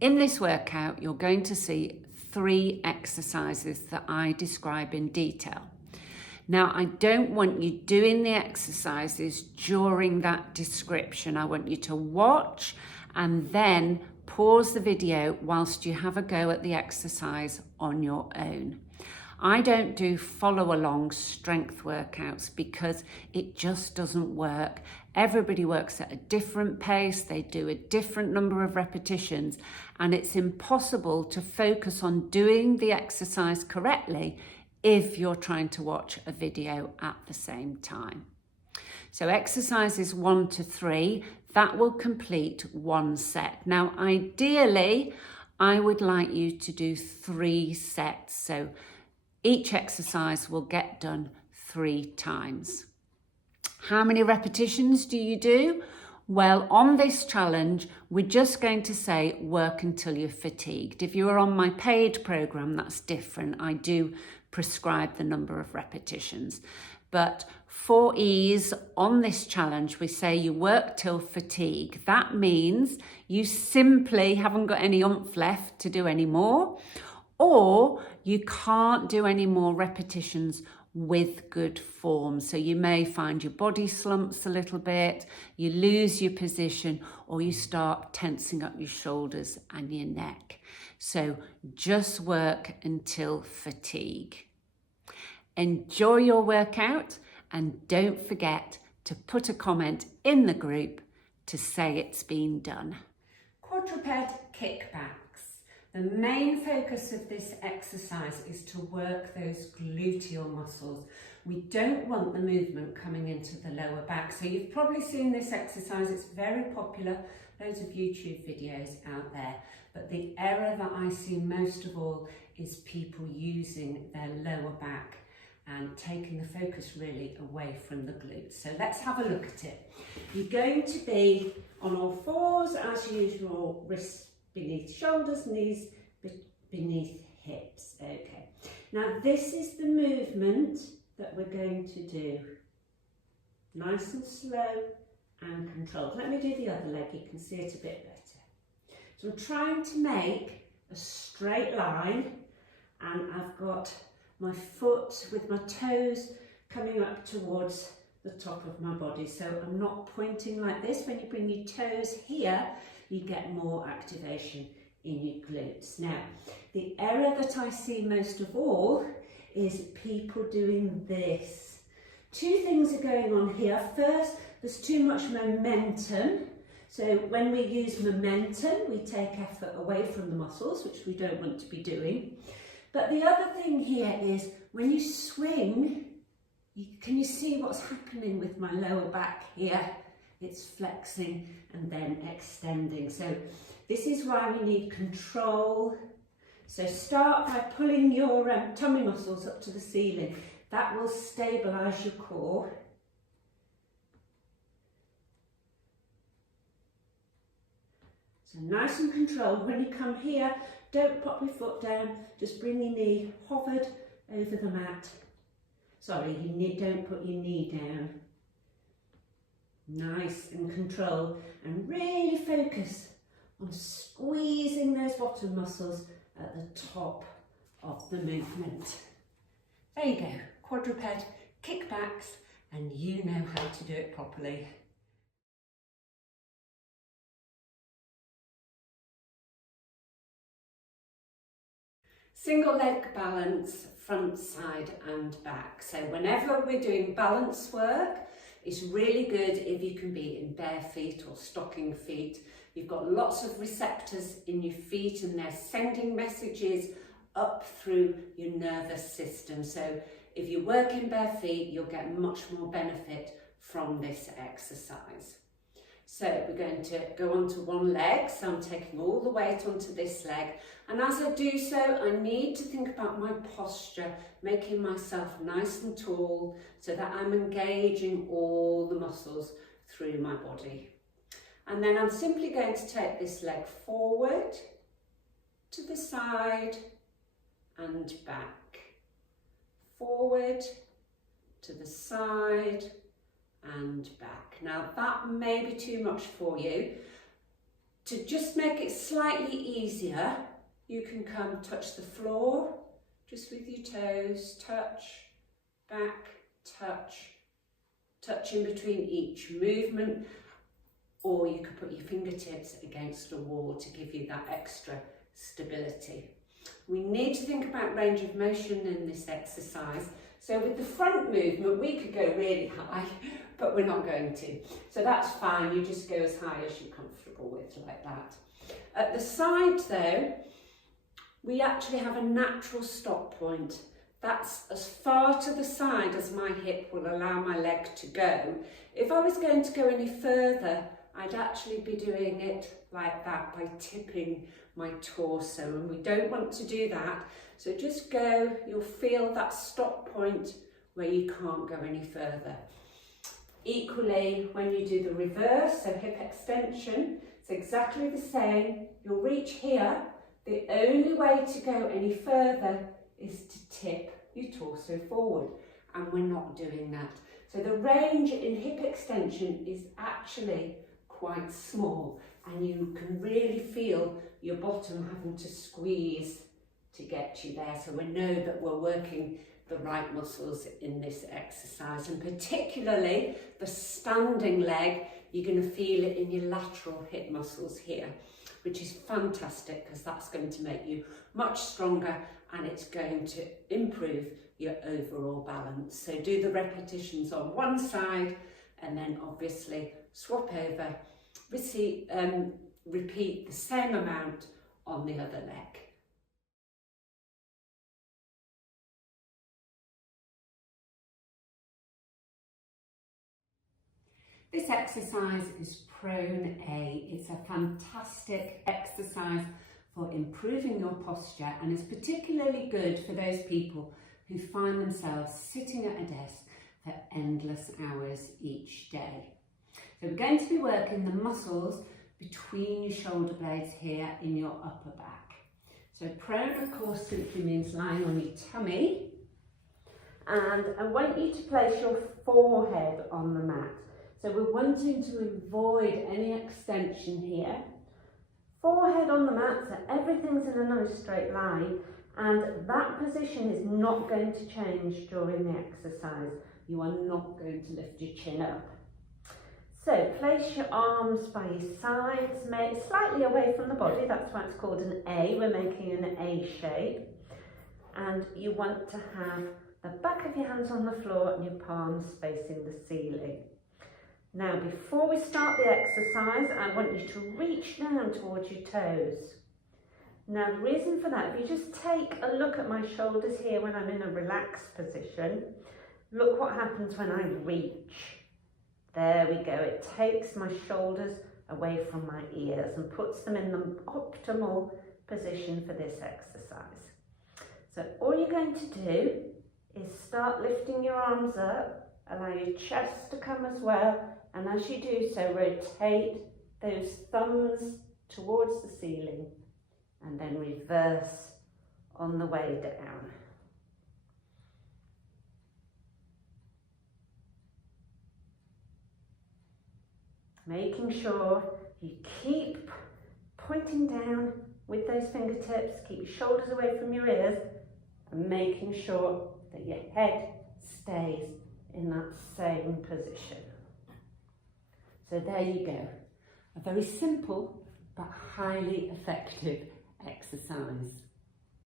In this workout, you're going to see 3 exercises that I describe in detail. Now, I don't want you doing the exercises during that description. I want you to watch and then pause the video whilst you have a go at the exercise on your own. I don't do follow along strength workouts because it just doesn't work. Everybody works at a different pace, they do a different number of repetitions, and it's impossible to focus on doing the exercise correctly if you're trying to watch a video at the same time. So exercises 1 to 3, that will complete 1 set. Now, ideally, I would like you to do 3 sets. So each exercise will get done 3 times. How many repetitions do you do? Well, on this challenge, we're just going to say work until you're fatigued. If you are on my paid program, that's different. I do prescribe the number of repetitions. But for ease, on this challenge, we say you work till fatigue. That means you simply haven't got any oomph left to do any more, or you can't do any more repetitions with good form. So you may find your body slumps a little bit, you lose your position, or you start tensing up your shoulders and your neck. So just work until fatigue. Enjoy your workout and don't forget to put a comment in the group to say it's been done. Quadruped kickbacks. The main focus of this exercise is to work those gluteal muscles. We don't want the movement coming into the lower back. So you've probably seen this exercise, it's very popular, loads of YouTube videos out there. But the error that I see most of all is people using their lower back and taking the focus really away from the glutes. So let's have a look at it. You're going to be on all fours as usual, wrists beneath shoulders, knees beneath hips. Okay, now this is the movement that we're going to do. Nice and slow and controlled. Let me do the other leg, you can see it a bit better. So I'm trying to make a straight line, and I've got my foot with my toes coming up towards the top of my body. So I'm not pointing like this. When you bring your toes here, you get more activation in your glutes. Now, the error that I see most of all is people doing this. 2 things are going on here. First, there's too much momentum. So when we use momentum, we take effort away from the muscles, which we don't want to be doing. But the other thing here is when you swing, can you see what's happening with my lower back here? It's flexing and then extending. So this is why we need control. So start by pulling your tummy muscles up to the ceiling. That will stabilise your core. So nice and controlled. When you come here, don't pop your foot down, just bring your knee hovered over the mat. Sorry, don't put your knee down. Nice and controlled, and really focus on squeezing those bottom muscles at the top of the movement. There you go, quadruped kickbacks, and you know how to do it properly. Single leg balance, front, side and back. So whenever we're doing balance work, it's really good if you can be in bare feet or stocking feet. You've got lots of receptors in your feet and they're sending messages up through your nervous system. So if you work in bare feet, you'll get much more benefit from this exercise. So we're going to go onto one leg, so I'm taking all the weight onto this leg, and as I do so I need to think about my posture, making myself nice and tall so that I'm engaging all the muscles through my body. And then I'm simply going to take this leg forward, to the side and back, forward, to the side and back. Now that may be too much for you. To just make it slightly easier, you can come touch the floor, just with your toes, touch, back, touch in between each movement, or you could put your fingertips against a wall to give you that extra stability. We need to think about range of motion in this exercise. So with the front movement, we could go really high, but we're not going to. So that's fine, you just go as high as you're comfortable with, like that. At the side though, we actually have a natural stop point. That's as far to the side as my hip will allow my leg to go. If I was going to go any further, I'd actually be doing it like that by tipping my torso, and we don't want to do that. So just go, you'll feel that stop point where you can't go any further. Equally, when you do the reverse, so hip extension, it's exactly the same. You'll reach here. The only way to go any further is to tip your torso forward, and we're not doing that. So the range in hip extension is actually quite small, and you can really feel your bottom having to squeeze to get you there. So we know that we're working the right muscles in this exercise, and particularly the standing leg, you're going to feel it in your lateral hip muscles here, which is fantastic because that's going to make you much stronger and it's going to improve your overall balance. So do the repetitions on one side and then obviously swap over, repeat the same amount on the other leg. This exercise is Prone A. It's a fantastic exercise for improving your posture, and it's particularly good for those people who find themselves sitting at a desk for endless hours each day. So we're going to be working the muscles between your shoulder blades here in your upper back. So prone, of course, simply means lying on your tummy, and I want you to place your forehead on the mat. So we're wanting to avoid any extension here. Forehead on the mat, so everything's in a nice straight line, and that position is not going to change during the exercise. You are not going to lift your chin up. So place your arms by your sides, slightly away from the body, that's why it's called an A. We're making an A shape. And you want to have the back of your hands on the floor and your palms facing the ceiling. Now, before we start the exercise, I want you to reach down towards your toes. Now, the reason for that, if you just take a look at my shoulders here when I'm in a relaxed position, look what happens when I reach. There we go. It takes my shoulders away from my ears and puts them in the optimal position for this exercise. So all you're going to do is start lifting your arms up, allow your chest to come as well, and as you do so, rotate those thumbs towards the ceiling and then reverse on the way down. Making sure you keep pointing down with those fingertips, keep your shoulders away from your ears, and making sure that your head stays in that same position. So there you go, a very simple but highly effective exercise.